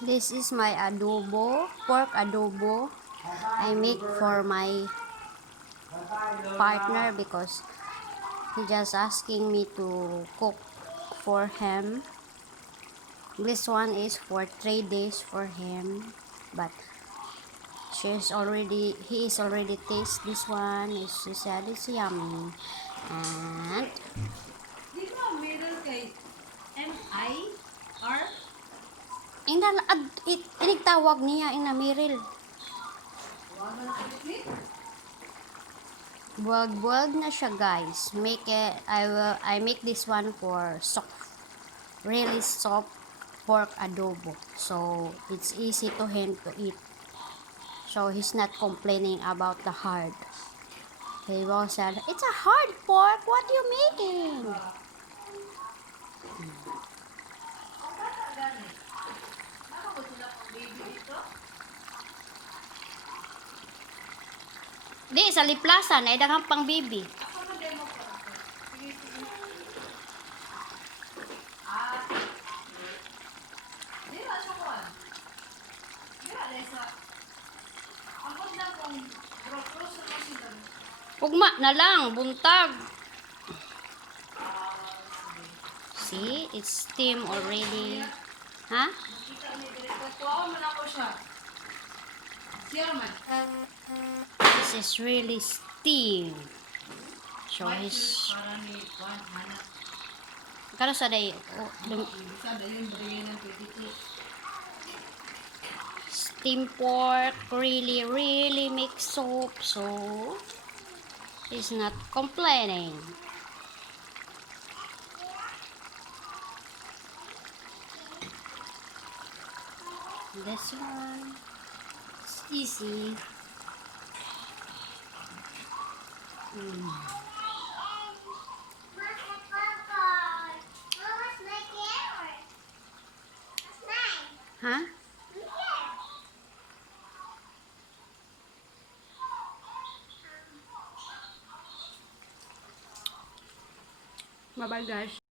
This is my adobo, pork adobo. I make for my partner because he just asking me to cook for him. This one is for 3 days for him, but he is already taste this one. She said it's yummy. And M-I-R? inigtawag niya ina Miril. Buwag na siya, guys. I make this one for really soft pork adobo. So it's easy to him to eat. So he's not complaining about the hard. He will said, "It's a hard pork. What are you making?" Di, sa liplasan, ay daghang pang bibi. Ugma na lang, buntag. See, it's steam already. Ha? This is really steam. So his kano sa day steam pork really makes soup, so he's not complaining. This one, it's easy. Ha? Bye bye, guys.